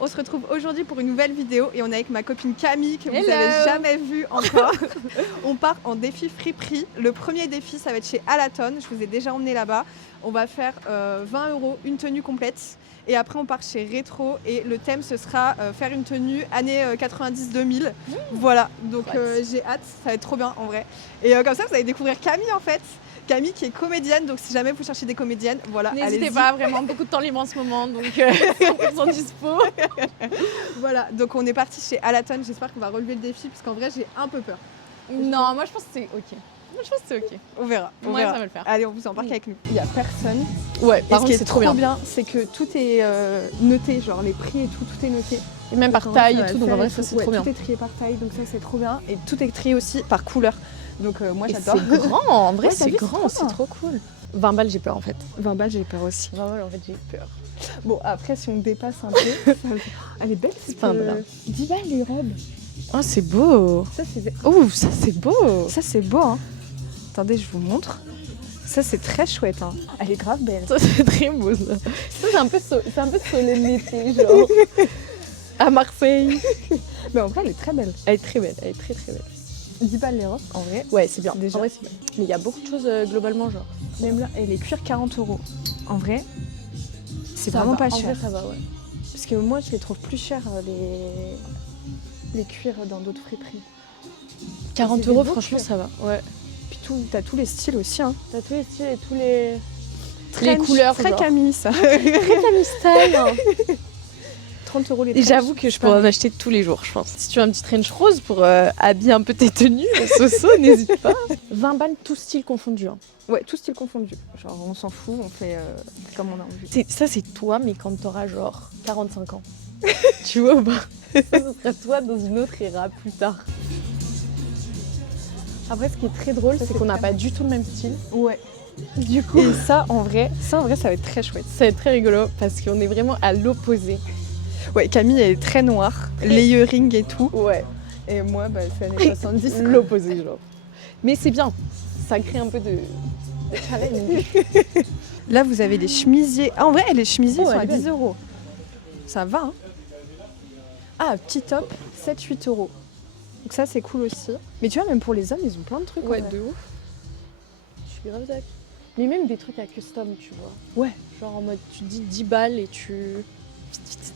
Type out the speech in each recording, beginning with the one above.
on se retrouve aujourd'hui pour une nouvelle vidéo et on est avec ma copine Camille que vous Hello. n'avez jamais vue encore. On part en défi friperie. Le premier défi, ça va être chez Alaton. Je vous ai déjà emmené là-bas. On va faire 20 €, une tenue complète. Et après, on part chez Rétro et le thème, ce sera faire une tenue années 90-2000. Voilà, donc j'ai hâte, ça va être trop bien en vrai. Et comme ça, vous allez découvrir Camille en fait. Camille qui est comédienne, donc si jamais vous cherchez des comédiennes, voilà, n'hésitez pas, vraiment beaucoup de temps libre en ce moment, donc 100% dispo. Voilà, donc on est parti chez Alaton, j'espère qu'on va relever le défi parce qu'en vrai j'ai un peu peur. Non, moi je pense que c'est ok. Moi je pense que c'est ok. On verra. Ouais, ça va le faire. Allez, on vous embarque avec nous. Il n'y a personne. Ouais, Et ce qui est trop bien, c'est que tout est noté, genre les prix et tout est noté. Et même par taille et tout, donc en vrai ça c'est trop bien. Tout est trié par taille, donc ça c'est trop bien. Et tout est trié aussi par couleur. Donc moi Et j'adore. c'est grand, en vrai Ouais, c'est t'as vu, grand, c'est c'est trop trop cool. 20 balles j'ai peur en fait. 20 balles, j'ai peur aussi. 20 balles en fait j'ai peur. Bon, après si on dépasse un peu, elle est belle cette pas un drame. 10 balles les robes. Oh c'est beau. Ça c'est Oh ça c'est beau. Ça c'est beau hein. Attendez, je vous montre. Ça c'est très chouette hein. Elle est grave belle. Ça c'est très beau ça. Ça c'est un peu solennité genre. À Marseille. Mais en vrai elle est très belle. Elle est très belle, elle est très très belle. 10 balles les robes, en vrai. Ouais, c'est bien. Déjà. En vrai, c'est bien. Mais il y a beaucoup de choses globalement, genre. Même là, et les cuirs 40 €. En vrai, c'est Ça vraiment va. pas En cher. vrai, ça va, ouais. Parce que moi, je les trouve plus chers, les cuirs dans d'autres friperies. 40 C'est des €, beaux franchement, cuirs. ça va. Ouais. Puis t'as tous les styles aussi. Hein. T'as tous les styles et tous les. Très couleurs, Très genre. Camille, ça. Très Camille style. Hein. 30 € les Et trenches. j'avoue que je pourrais en acheter tous les jours, je pense. Si tu veux un petit trench rose pour habiller un peu tes tenues, Soso, n'hésite pas. 20 balles, tout style confondu. Hein. Ouais, tout style confondu. Genre, on s'en fout, on fait comme on a envie. Ça, c'est toi, mais quand t'auras genre 45 ans. Tu vois ou pas? Ça, ce sera toi dans une autre ère plus tard. Après, ce qui est très drôle, c'est qu'on n'a pas du tout le même style. Ouais. Du coup, Et ça, en vrai, ça va être très chouette. ça va être très rigolo parce qu'on est vraiment à l'opposé. Ouais, Camille, elle est très noire, layering et tout. Ouais, Et moi, bah, c'est années 70. l'opposé, genre. Mais c'est bien, ça crée un peu de challenge. Là, vous avez les chemisiers. Ah, en vrai, les chemisiers Oh, sont à elle est 10 €. Ça va, hein. Ah, petit top, 7-8 €. Donc ça, c'est cool aussi. Mais tu vois, même pour les hommes, ils ont plein de trucs. Ouais, en vrai. de ouf. Je suis grave d'accord. Mais même des trucs à custom, tu vois. Ouais. Genre en mode, tu dis 10 balles et tu...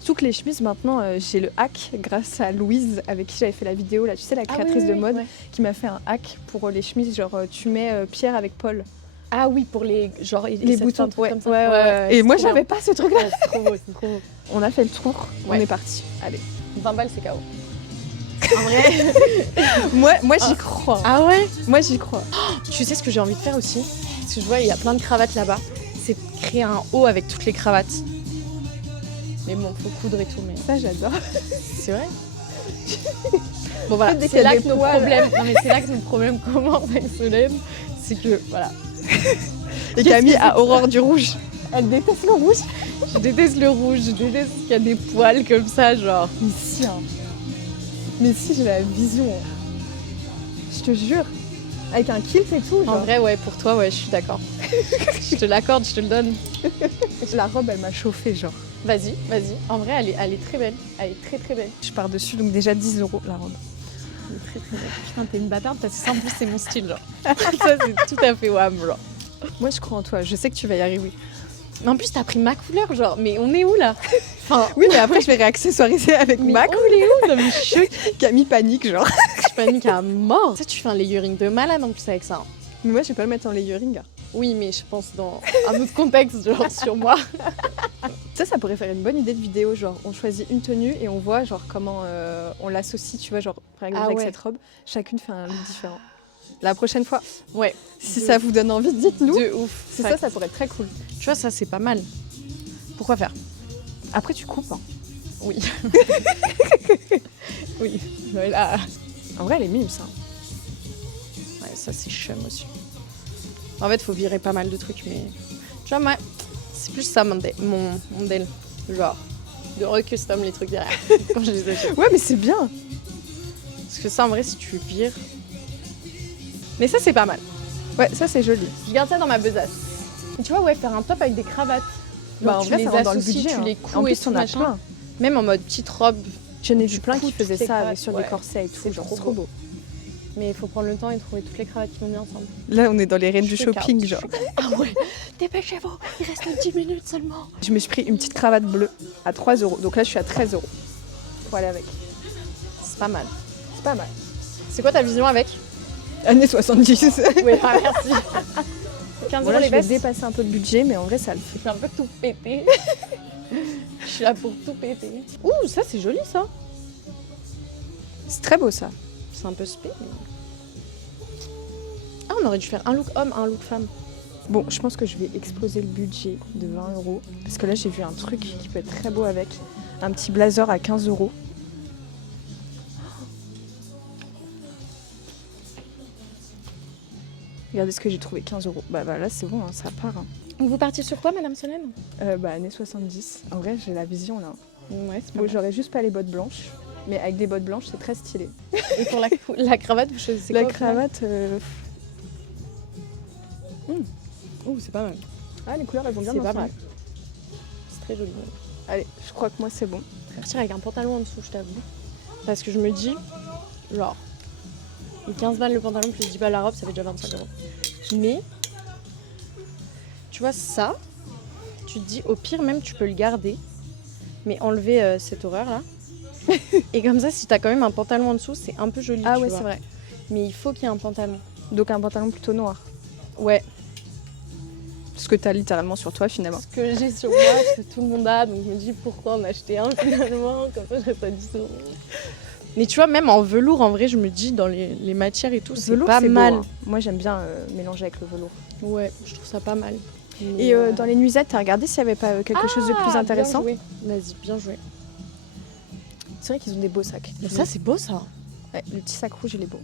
Toutes les chemises, maintenant, j'ai le hack grâce à Louise, avec qui j'avais fait la vidéo, là, tu sais, la créatrice de mode, ouais. qui m'a fait un hack pour les chemises. Genre, tu mets Pierre avec Paul. Ah oui, pour les, genre, Les boutons, trucs comme ça. ouais. Et c'est moi, trop j'avais bien. pas ce truc-là. Ouais, c'est trop beau, c'est trop beau. On a fait le tour, on Ouais. est parti. Allez. 20 balles, c'est KO. En vrai. Moi j'y crois. Ah ouais? Moi, j'y crois. Tu sais ce que j'ai envie de faire aussi? Parce que je vois, il y a plein de cravates là-bas. C'est de créer un haut avec toutes les cravates. Mais bon, faut coudre et tout, mais Ça, j'adore. c'est vrai. Bon voilà, Dès qu'il y c'est a là des que nos poils. problèmes. Non mais c'est là que nos problèmes commencent avec Solène. C'est que voilà. Et Camille a horreur du rouge. Elle déteste le rouge. Je déteste le rouge, je déteste qu'il y a des poils comme ça, genre. Mais si, hein. Mais si, j'ai la vision. Je te jure. Avec un kilt et tout. En Genre. vrai, ouais, pour toi, ouais, je suis d'accord. Je te l'accorde, je te le donne. La robe, elle m'a chauffée, genre. Vas-y, vas-y. En vrai, elle est très belle. Elle est très très belle. Je pars dessus, donc déjà 10 € la robe. Elle est très très belle. Putain, t'es une bâtarde parce que ça, en plus, c'est mon style, genre. Ça, c'est tout à fait wham, genre. Moi, je crois en toi. Je sais que tu vas y arriver. Mais en plus, t'as pris ma couleur, genre. Mais on est où là? Enfin, Oui, mais après, je vais réaccessoiriser avec mais ma on est où? Non, mais je suis choquée. Camille panique, genre. Je panique à mort. Tu sais, tu fais un layering de malade en plus avec ça. Mais moi, je vais pas le mettre en layering. Oui, mais je pense dans un autre contexte, genre sur moi. Ça pourrait faire une bonne idée de vidéo. Genre, on choisit une tenue et on voit, genre, comment on l'associe, tu vois, genre, par exemple, Ah avec ouais. cette robe. Chacune fait un look différent. La prochaine fois, Ouais. si ça vous donne envie, dites-nous. De ouf. C'est ça pourrait être très cool. Tu vois, ça, c'est pas mal. Pourquoi faire? Après, tu coupes. Hein. Oui. Oui. Voilà. En vrai, elle est mime, ça. Ouais, ça, c'est chum aussi. En fait, faut virer pas mal de trucs, mais... Tu vois, moi, c'est plus ça mon modèle. Genre, de recustom les trucs derrière. Quand je les achète. Ouais, mais c'est bien. Parce que ça, en vrai, si tu vires... Mais ça, c'est pas mal. Ouais, ça, c'est joli. Je garde ça dans ma besace. Et tu vois, ouais, faire un top avec des cravates. Bah, Donc, en tu vrai, les ça rentre dans le associes, budget. tu hein. les couds En et plus, tout, on a machin. plein. Même en mode petite robe. J'en ai Du vu plein coup, qui faisaient toutes les ça avec cravates, sur ouais. des corsets et tout. C'est Genre, trop c'est trop beau. Mais il faut prendre le temps et trouver toutes les cravates qui vont bien ensemble. Là, on est dans les reines du Je suis shopping, out, genre. je suis out. Ah ouais, dépêchez-vous, il reste 10 minutes seulement. Je me suis pris une petite cravate bleue à 3 €. Donc là, je suis à 13 €. Faut aller avec. C'est pas mal. C'est pas mal. C'est quoi ta vision avec? Années 70. Oui, ah, merci. 15 Voilà, € les je vais vestes. dépasser un peu le budget, mais en vrai, ça le fait. Je fais un peu tout péter. Je suis là pour tout péter. Ouh, ça c'est joli ça. C'est très beau, ça. C'est un peu spé. Mais... Ah, on aurait dû faire un look homme, un look femme. Bon, je pense que je vais exploser le budget de 20 €. Parce que là, j'ai vu un truc qui peut être très beau avec. Un petit blazer à 15 €. Regardez ce que j'ai trouvé, 15 €. Bah là, c'est bon, hein, ça part. Hein. Vous partiez sur quoi, Madame Solène? Années 70. En vrai, j'ai la vision, là. Ouais, c'est Bon, j'aurais juste pas les bottes blanches. Mais avec des bottes blanches, c'est très stylé. Et pour la cravate, vous choisissez La quoi au final? cravate... Ouh, c'est pas mal. Ah, les couleurs, elles vont bien C'est pas ensemble. mal. C'est très joli. Allez, je crois que moi, c'est bon. Je vais partir avec un pantalon en dessous, je t'avoue. Parce que je me dis, genre, les 15 balles le pantalon plus 10 balles la robe, ça fait déjà 25 €. Mais, tu vois, ça, tu te dis, au pire, même, tu peux le garder, mais enlever cette horreur-là. Et comme ça, si t'as quand même un pantalon en dessous, c'est un peu joli. Ah tu ouais, vois. c'est vrai. Mais il faut qu'il y ait un pantalon. Donc un pantalon plutôt noir. Ouais, Ce que t'as littéralement sur toi, finalement. ce que j'ai sur moi, ce que tout le monde a, donc je me dis pourquoi en acheter un finalement, comme ça je reste à 10 €. Mais tu vois, même en velours, en vrai, je me dis, dans les matières et tout, c'est Velours, pas c'est beau, mal. hein. Moi, j'aime bien mélanger avec le velours. Ouais, je trouve ça pas mal. Et dans les nuisettes, t'as regardé s'il y avait pas quelque chose de plus intéressant? Bien joué. Vas-y, bien joué. C'est vrai qu'ils ont des beaux sacs. Mais ça, c'est beau ça. Ouais, le petit sac rouge, il est beau.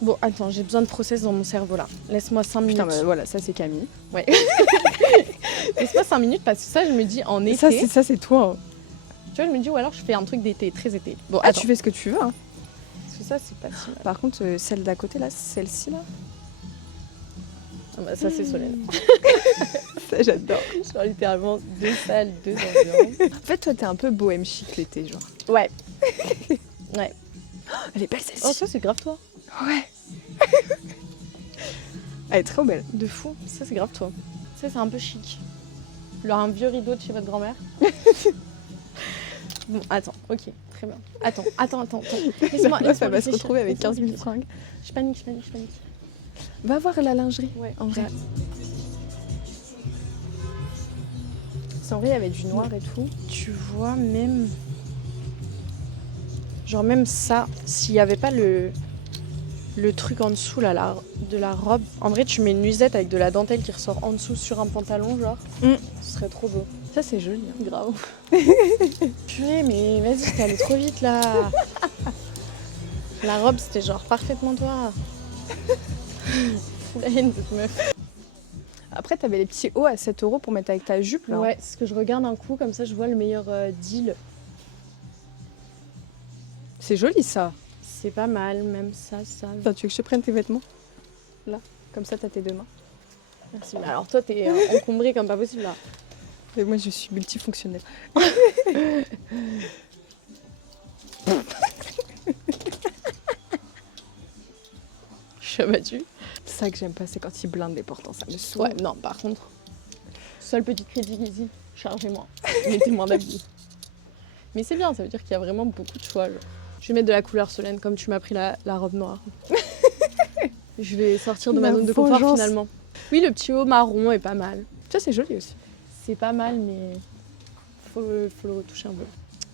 Bon, attends, j'ai besoin de process dans mon cerveau là. Laisse-moi 5 minutes. Putain, bah, voilà, ça c'est Camille. Ouais. Laisse-moi 5 minutes parce que ça, je me dis en été. Ça c'est toi. Hein. Tu vois, je me dis, ou alors je fais un truc d'été, très été. Bon, Ah, attends. tu fais ce que tu veux. Hein. Parce que ça, c'est pas si mal. Par contre, celle d'à côté là, celle-ci là. Ah bah, ça, c'est Solène. Ça, j'adore. Genre littéralement 2 salles, 2 ambiances. En fait, toi, t'es un peu bohème chic l'été, genre. Ouais. Ouais. Elle est belle celle-ci. Oh, ça, c'est grave toi. Ouais. Elle est trop belle. De fou. Ça, c'est grave toi. Ça, c'est un peu chic. Genre un vieux rideau de chez votre grand-mère. Bon, attends, ok, très bien. Attends. Laisse-moi, La meuf, elle va se réfléchir, retrouver avec laisse-moi 15 000 réfléchir. fringues. Je panique. Va voir la lingerie. Ouais, En vrai. En vrai, il y avait du noir et tout. Tu vois, même... Genre même ça, s'il n'y avait pas le truc en dessous là, de la robe. En vrai, tu mets une nuisette avec de la dentelle qui ressort en dessous sur un pantalon, genre. Ce serait trop beau. Ça, c'est joli. Hein. Grave. Purée, mais vas-y, t'es allé trop vite là. La robe, c'était genre parfaitement toi. Fou la haine, cette meuf. Après, t'avais les petits hauts à 7 € pour mettre avec ta jupe là. Ouais, c'est ce que je regarde un coup, comme ça je vois le meilleur deal. C'est joli ça. C'est pas mal, même ça. Enfin, tu veux que je te prenne tes vêtements? Là. Comme ça, t'as tes deux mains. Merci. Mais alors toi, t'es encombrée comme pas possible là. Et moi, je suis multifonctionnelle. Je suis abattue. C'est ça que j'aime pas, c'est quand ils blindent les portants, ça me saoule. Ouais, non, par contre, seul petit crédit ici, chargez-moi. Mettez-moi d'habits. Mais c'est bien, ça veut dire qu'il y a vraiment beaucoup de choix. Genre. Je vais mettre de la couleur Solène, comme tu m'as pris la robe noire. Je vais sortir de ma zone de confort finalement. Oui, le petit haut marron est pas mal. Ça, c'est joli aussi. C'est pas mal, mais faut le retoucher un peu.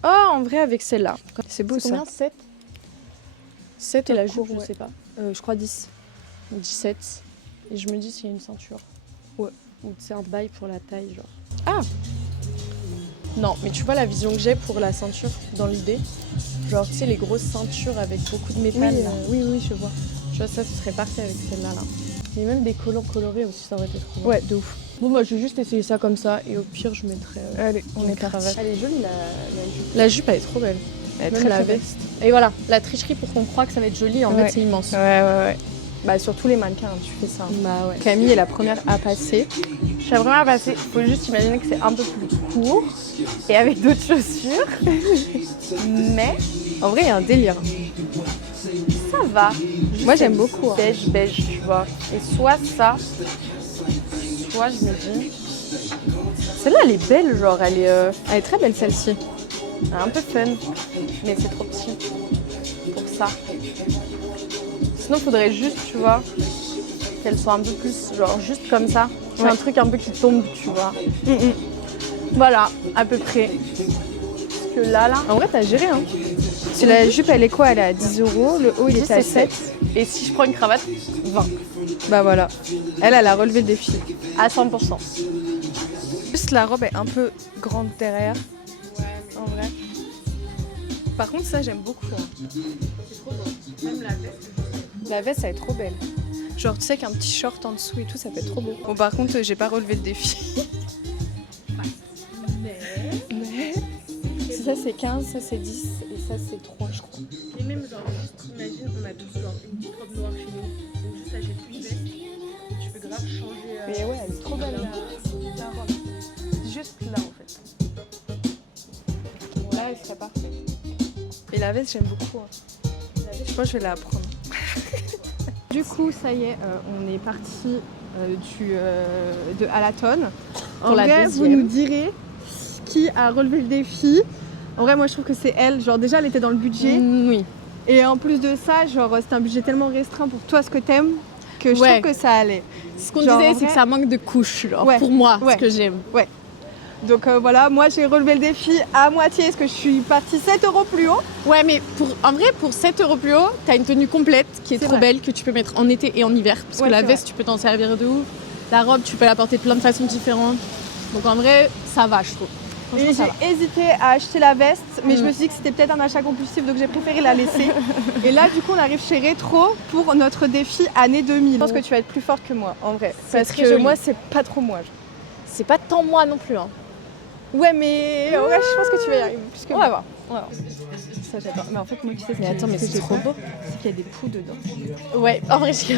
Oh, en vrai, avec celle-là. C'est beau ça. Combien 7 7 et la jupe, court, je ouais. sais pas. Je crois 10. 17. Et je me dis s'il y a une ceinture. Ouais. Ou c'est un bail pour la taille, genre. Ah! Non, mais tu vois la vision que j'ai pour la ceinture dans l'idée. Genre, tu sais, les grosses ceintures avec beaucoup de métal. là. Oui, je vois. Tu vois, ça, ce serait parfait avec celle-là. Là. Et même des collants colorés aussi, ça aurait été trop bien. Ouais, de ouf. Bon, bah, je vais juste essayer ça comme ça. Et au pire, je mettrai. Allez, on une est parti. cravate. Elle est jolie la jupe. La jupe, elle est trop belle. Elle est Même très la très belle. veste. Et voilà, la tricherie pour qu'on croit que ça va être joli, en Ouais. fait, c'est immense. Ouais. Bah sur tous les mannequins, tu fais ça. Bah ouais. Camille est la première à passer. Je suis vraiment à passer. Faut juste imaginer que c'est un peu plus court et avec d'autres chaussures. Mais En vrai, il y a un délire. ça va. Moi, j'aime beaucoup. Hein. Beige, tu vois. Et soit ça, soit je me dis. Celle-là, elle est belle, genre, elle est très belle celle-ci. un peu fun. Mais c'est trop petit pour ça. Sinon, faudrait juste, tu vois, qu'elle soit un peu plus, genre, juste comme ça. C'est un truc un peu qui tombe, tu vois. Voilà, à peu près. Parce que là. En vrai, t'as géré, hein. Si la jupe, elle est quoi? Elle est à 10 €. Le haut, il était à 7. Et si je prends une cravate, 20. Bah voilà. Elle a relevé le défi. À 100%. Juste la robe est un peu grande derrière. Ouais, en vrai. Par contre, ça, j'aime beaucoup. Hein. C'est trop beau. Même la veste. La veste, elle est trop belle. Genre, tu sais qu'un petit short en dessous et tout, ça fait trop beau. Bon, par contre, j'ai pas relevé le défi. Mais... Ça, c'est 15, ça, c'est 10 et ça, c'est 3, je crois. Et même, genre, juste imagine, on a tous genre une petite robe noire chez nous. Donc, juste achète une veste. Et tu peux grave changer. Mais ouais, elle est trop belle, la robe. Juste là, en fait. Là, elle serait parfaite. Et la veste, j'aime beaucoup. Hein. Je pense que je vais la prendre. Du coup, ça y est, on est parti de Alaton. En vrai, vous nous direz qui a relevé le défi. En vrai, moi, je trouve que c'est elle. Genre, déjà, elle était dans le budget. Oui. Et en plus de ça, genre, c'est un budget tellement restreint pour toi, ce que t'aimes, que je trouve que ça allait. Ce qu'on disait, c'est que ça manque de couches, genre, pour moi, ce que j'aime. Ouais. Donc voilà, moi j'ai relevé le défi à moitié parce que je suis partie 7 € plus haut. Ouais, mais en vrai, pour 7 € plus haut, t'as une tenue complète qui est trop belle, que tu peux mettre en été et en hiver. Parce que la veste, tu peux t'en servir de ouf. La robe, tu peux la porter de plein de façons différentes. Donc en vrai, ça va, je trouve. Et j'ai hésité à acheter la veste, mais je me suis dit que c'était peut-être un achat compulsif, donc j'ai préféré la laisser. Et là, du coup, on arrive chez Rétro pour notre défi année 2000. Je pense que tu vas être plus forte que moi, en vrai. Parce que moi, c'est pas trop moi. C'est pas tant moi non plus, hein. Ouais, mais en vrai, je pense que tu vas y arriver plus que moi. On va voir. Ça, j'adore. Mais en fait, moi, tu sais, mais attends, mais c'est trop beau. C'est qu'il y a des poux dedans. Ouais, en vrai, je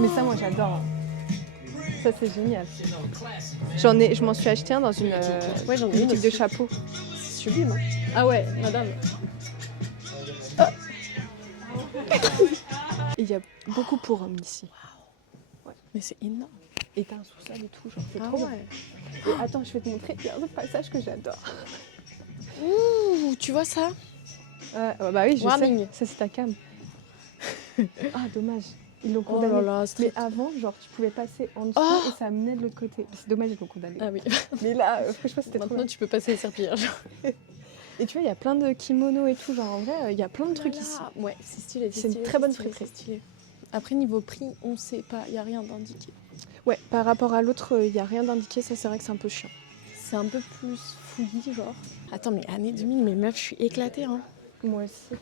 Mais ça, moi, j'adore. Ça, c'est génial. Je m'en suis acheté un dans une boutique de chapeaux. C'est sublime. Hein. Ah ouais, madame. Il y a beaucoup pour hommes ici. Ouais. Mais c'est énorme. Et t'as un sous-sol et tout, genre c'est trop bien. Et attends, je vais te montrer, il y a un autre passage que j'adore. Ouh, tu vois ça? Bah oui, je sais. Ça, c'est ta cam. Ah, dommage. Ils l'ont condamné. Oh là là, mais avant, genre, tu pouvais passer en dessous et ça menait de l'autre côté. C'est dommage, ils l'ont condamné. Ah oui. Mais là, franchement, c'était trop bien. Maintenant, tu peux passer les serpillères. Et tu vois, il y a plein de kimonos et tout. Genre, en vrai, il y a plein de trucs ici. Ouais, c'est stylé. C'est une très bonne friperie. Après, niveau prix, on sait pas. Il n'y a rien d'indiqué. Ouais, par rapport à l'autre, il n'y a rien d'indiqué. Ça, c'est vrai que c'est un peu chiant. C'est un peu plus fouillis, genre. Attends, mais année 2000, mais meuf, je suis éclatée, hein. Moi aussi.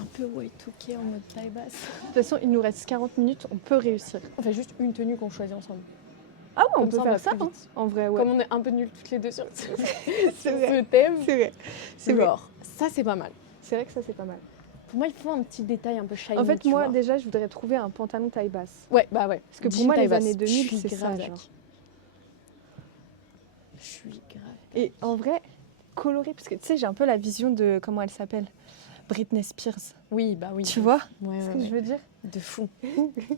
Un peu Y2K en mode taille basse. De toute façon, il nous reste 40 minutes, on peut réussir. On fait juste une tenue qu'on choisit ensemble. Ah ouais, on peut faire ça, hein. En vrai, ouais. Comme on est un peu nuls toutes les deux sur ce vrai. thème. C'est vrai. C'est genre, ça c'est pas mal. C'est vrai que ça, c'est pas mal. Pour moi, il faut un petit détail un peu shiny. En fait, moi, déjà, je voudrais trouver un pantalon taille basse. Ouais, bah ouais. Parce que pour moi, les années 2000, c'est ça, genre. Je suis grave. Et en vrai, coloré, parce que tu sais, j'ai un peu la vision de, comment elle s'appelle, Britney Spears. Oui, bah oui. Tu vois ce que je veux dire? De fou.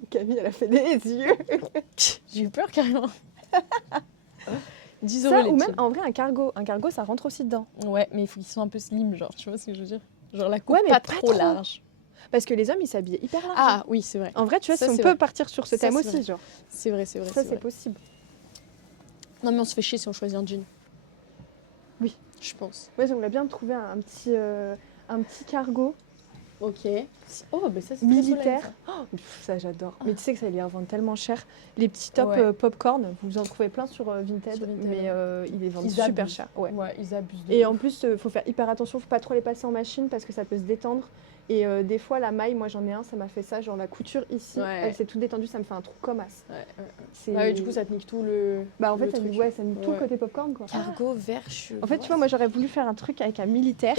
Camille, elle a fait des yeux. J'ai eu peur carrément. 10 ça, € ou même, en vrai, un cargo. Un cargo, ça rentre aussi dedans. Ouais, mais il faut qu'ils soient un peu slim, genre, tu vois ce que je veux dire? Genre la coupe mais pas trop large. Parce que les hommes, ils s'habillaient hyper large. Ah oui, c'est vrai. En vrai, tu vois, ça, si on peut partir sur ce thème aussi, genre. C'est vrai. Ça, c'est possible. Non, mais on se fait chier si on choisit un jean. Oui. Je pense. Ouais, j'aimerais bien trouver un petit cargo. Ok. Oh, mais ça, c'est militaire. Ça, j'adore. Mais tu sais que ça, ils les revendent tellement cher. Les petits tops popcorn, vous en trouvez plein sur Vinted, mais ils les vendent super cher. Ouais, ils abusent. Et en plus, il faut faire hyper attention, faut pas trop les passer en machine parce que ça peut se détendre Et des fois, la maille, moi j'en ai un, ça m'a fait ça. Genre la couture ici, Ouais. elle s'est tout détendue, ça me fait un trou comme as. Ouais, ouais. C'est- Bah ouais, du coup, ça te nique tout le. Bah en fait, le ça me, truc. ouais, ça me tout le Ouais. côté popcorn quoi. Cargo vert, je. En fait, tu vois, moi j'aurais voulu faire un truc avec un militaire.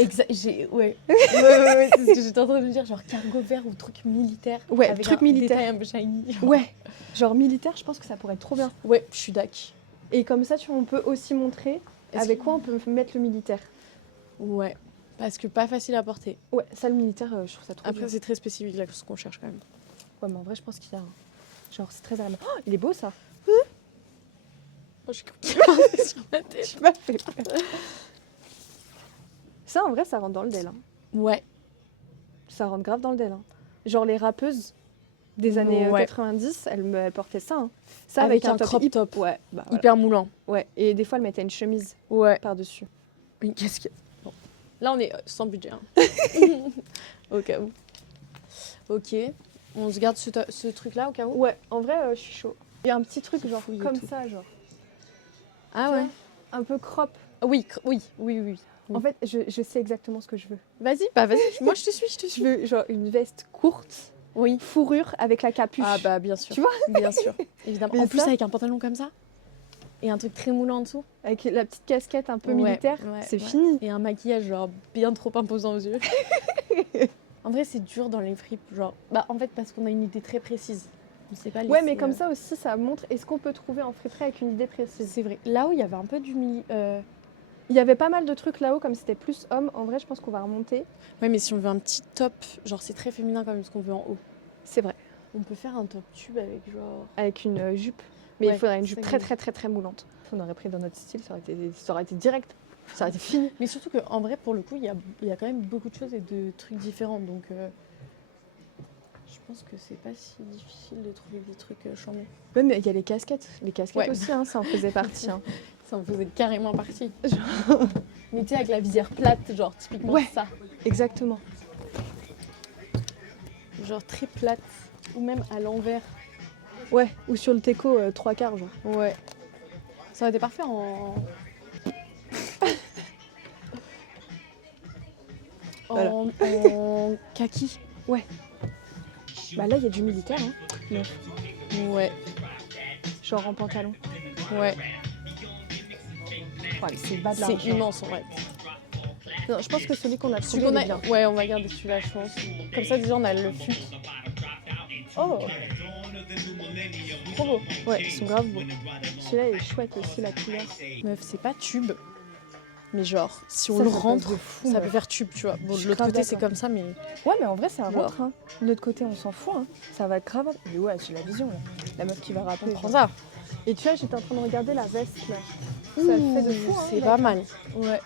Ouais. Ouais, c'est ce que j'étais en train de me dire, genre cargo vert ou truc militaire. Ouais, avec truc un militaire. détail un peu shiny. Ouais, genre militaire, je pense que ça pourrait être trop bien. Ouais, je suis d'ac. Et comme ça, tu vois, on peut aussi montrer Est-ce avec que- quoi on peut mettre le militaire. Ouais, parce que pas facile à porter. Ouais, ça le militaire, je trouve ça trop Après, bien. c'est très spécifique là, ce qu'on cherche quand même. Ouais, mais en vrai, je pense qu'il y a genre, c'est très agréable. Oh, il est beau ça. Oh, j'ai cru qu'il parlait sur ma tête. Tu m'as fait peur. Ça, en vrai, ça rentre dans le del. Hein. Ouais, Ça rentre grave dans le del. Hein. Genre les rappeuses des années Ouais. 90, elles portaient ça. Hein. Ça avec avec, un crop top. Ouais, bah, voilà. Hyper moulant. Ouais. Et des fois, elles mettaient une chemise Ouais. par-dessus. Une casquette. Bon. Là, on est sans budget. Hein. Au cas où. Ok. On se garde ce truc-là au cas où. Ouais, en vrai, je suis chaud. Il y a un petit truc genre fouille et comme tout. ça, genre. Ah Tu ouais. vois, un peu crop. Ah oui, oui. En fait, je sais exactement ce que je veux. Vas-y, bah vas-y. Moi, je te suis, Je veux genre une veste courte, Oui. fourrure avec la capuche. Ah bah bien sûr. Tu vois Bien sûr. Évidemment. Mais En plus, ça- avec un pantalon comme ça. Et un truc très moulant en dessous. Avec la petite casquette un peu Ouais, militaire, ouais, c'est ouais. fini. Et un maquillage genre bien trop imposant aux yeux. En vrai, c'est dur dans les fripes, genre. Bah en fait parce qu'on a une idée très précise. On sait pas. Ouais, mais laisser, comme ça aussi, ça montre est-ce qu'on peut trouver en friperie avec une idée précise. C'est vrai. Là où il y avait un peu du Il y avait pas mal de trucs là-haut, comme c'était plus homme. En vrai, je pense qu'on va remonter. Ouais, mais si on veut un petit top, genre c'est très féminin quand même ce qu'on veut en haut. C'est vrai. On peut faire un top tube avec genre. Avec une jupe. Mais Ouais, il faudrait une c'est jupe ça très que- très très très moulante. On aurait pris dans notre style, ça aurait été direct. Ça aurait été fini. Mais surtout qu'en vrai, pour le coup, il y a quand même beaucoup de choses et de trucs différents. Donc je pense que c'est pas si difficile de trouver des trucs chambés. Ouais, mais il y a les casquettes. Les casquettes Ouais. aussi, hein, ça en faisait partie. Hein. Ça en faisait carrément partie. Mais tu sais, avec la visière plate, genre typiquement Ouais. ça. Exactement. Genre très plate. Ou même à l'envers. Ouais, ou sur le teco, 3/4, genre. Ouais. Ça aurait été parfait en. Voilà. En kaki. Bah là, il y a du militaire, hein. Ouais. Genre en pantalon. Ouais. Ouais, c'est bas de C'est l'argent. immense en vrai. Non, je pense que celui qu'on a Celui trouvé, qu'on il est a. bien. Ouais, on va garder celui-là, je pense. Comme ça, déjà, on a le fut. Oh, trop beau. Ouais, ils sont grave beaux. Celui-là il est chouette aussi, la couleur. Meuf, c'est pas tube. Mais genre, si on Ça, le ça peut rentre, être de fou, ça meuf. peut faire tube, tu vois. Bon, Je suis de l'autre grave côté, c'est d'accord. comme ça, mais. Ouais, mais en vrai, ça Genre. rentre. Hein. De l'autre côté, on s'en fout. Hein. Ça va être grave. Mais ouais, j'ai la vision, là. La meuf qui va rapper. On prend genre. ça. Et tu vois, j'étais en train de regarder la veste, là. Ça le fait de fou, hein. C'est là. pas mal. Ouais.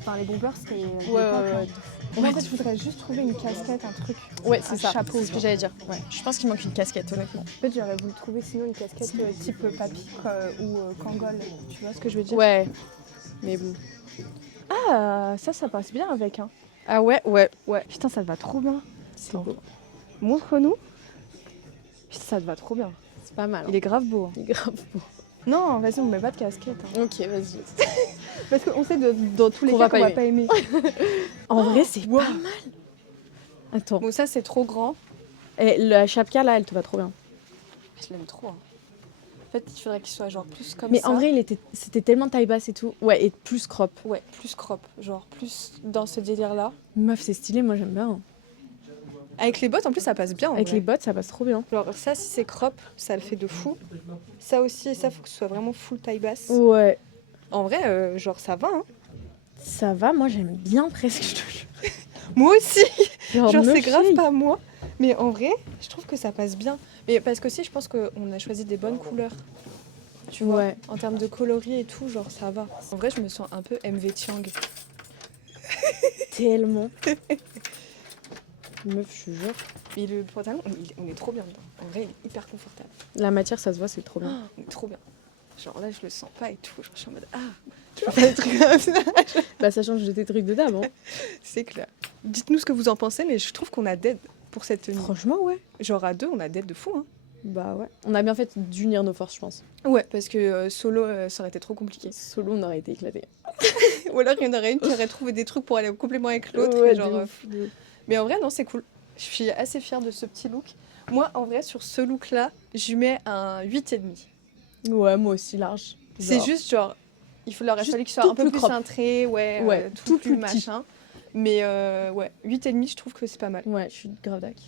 Enfin, les bombers, c'était... Ouais. Moi, en fait, je voudrais juste trouver une casquette, un truc. Ouais, Un c'est ça. chapeau, C'est ce que genre. j'allais dire. Ouais. Je pense qu'il manque une casquette, honnêtement. En fait, j'aurais voulu trouver sinon une casquette type papy ou kangol. Tu vois ce que je veux dire? Ouais. Mais bon. Ah, ça passe bien avec, hein. Ah ouais. Ouais. Putain, ça te va trop bien. C'est Attends. beau. Montre-nous. Putain, ça te va trop bien. C'est pas mal. Il est grave beau. Hein. Il est grave beau. Non, vas-y, on met pas de casquette. Hein. Ok, vas-y. Parce qu'on sait dans tous les Qu'on cas va qu'on pas va pas aimer. En vrai, c'est pas mal. Attends. Bon, ça, c'est trop grand. Et la chapka, là, elle te va trop bien. Je l'aime trop. Hein. En fait, il faudrait qu'il soit genre plus comme Mais ça. en vrai, c'était tellement taille basse et tout. Ouais, et plus crop. Ouais, plus crop. Genre plus dans ce délire-là. Meuf, c'est stylé, moi j'aime bien. Avec les bottes, en plus, ça passe bien. en Avec vrai. les bottes, ça passe trop bien. Genre ça, si c'est crop, ça le fait de fou. Ça aussi, et ça, faut que ce soit vraiment full taille basse. Ouais. En vrai, genre ça va. Hein. Ça va, moi j'aime bien presque. Je te jure. Moi aussi. Genre no c'est grave shade. pas moi. Mais en vrai, je trouve que ça passe bien. Mais parce que aussi, je pense qu'on a choisi des bonnes couleurs. Tu vois, Ouais. en termes de coloris et tout, genre ça va. En vrai, je me sens un peu MV Chiang. Tellement. Meuf, je te jure. Et le pantalon, on est trop bien dedans. En vrai, il est hyper confortable. La matière, ça se voit, c'est trop bien. Oh, on est trop bien. Genre là, je le sens pas et tout. Genre, je suis en mode tu vas faire des trucs comme ça. Bah, ça change de tes trucs de dame, hein. C'est clair. Dites-nous ce que vous en pensez, mais je trouve qu'on a dead pour cette tenue. Franchement, ouais. Genre à deux, on a dead de fou. Hein. Bah ouais. On a bien fait d'unir nos forces, je pense. Ouais, parce que solo, ça aurait été trop compliqué. Solo, on aurait été éclatés. Ou alors il y en aurait une qui aurait trouvé des trucs pour aller au complément avec l'autre. Ouais, et genre, de ouf, de ouf. Mais en vrai, non, c'est cool. Je suis assez fière de ce petit look. Moi, en vrai, sur ce look-là, je lui mets un 8,5. Ouais, moi aussi, large. C'est Genre. juste genre, il faut leur Juste fallu qu'il soit tout un peu plus plus crop. cintré, Ouais, tout tout plus plus petit. machin. Mais ouais, 8,5, je trouve que c'est pas mal. Ouais, je suis grave d'accord.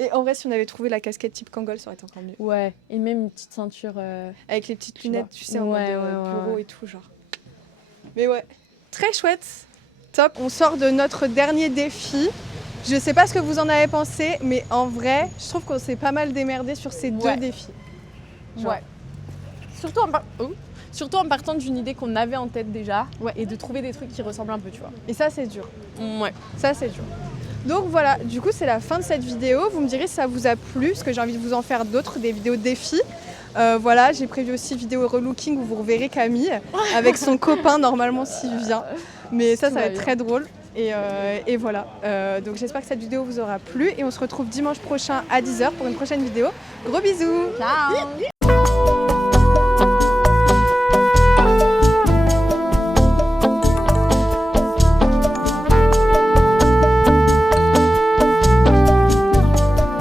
Et en vrai, si on avait trouvé la casquette type Kangol, ça aurait été encore mieux. Ouais, et même une petite ceinture. Avec les petites Tu lunettes, vois. tu sais, en Ouais, mode ouais, bureau ouais. et tout, genre. Mais ouais, très chouette. Top. On sort de notre dernier défi. Je sais pas ce que vous en avez pensé, mais en vrai, je trouve qu'on s'est pas mal démerdé sur ces Ouais. 2 défis. Genre. Ouais. Surtout en partant d'une idée qu'on avait en tête déjà. Ouais. Et de trouver des trucs qui ressemblent un peu, tu vois. Et ça, c'est dur. Ouais. Ça, c'est dur. Donc voilà, du coup, c'est la fin de cette vidéo. Vous me direz si ça vous a plu, parce que j'ai envie de vous en faire d'autres, des vidéos défis. Voilà, j'ai prévu aussi vidéo relooking où vous reverrez Camille avec son copain, normalement, s'il vient. Mais ça va être très drôle. Et voilà. Donc j'espère que cette vidéo vous aura plu. Et on se retrouve dimanche prochain à 10h pour une prochaine vidéo. Gros bisous! Ciao.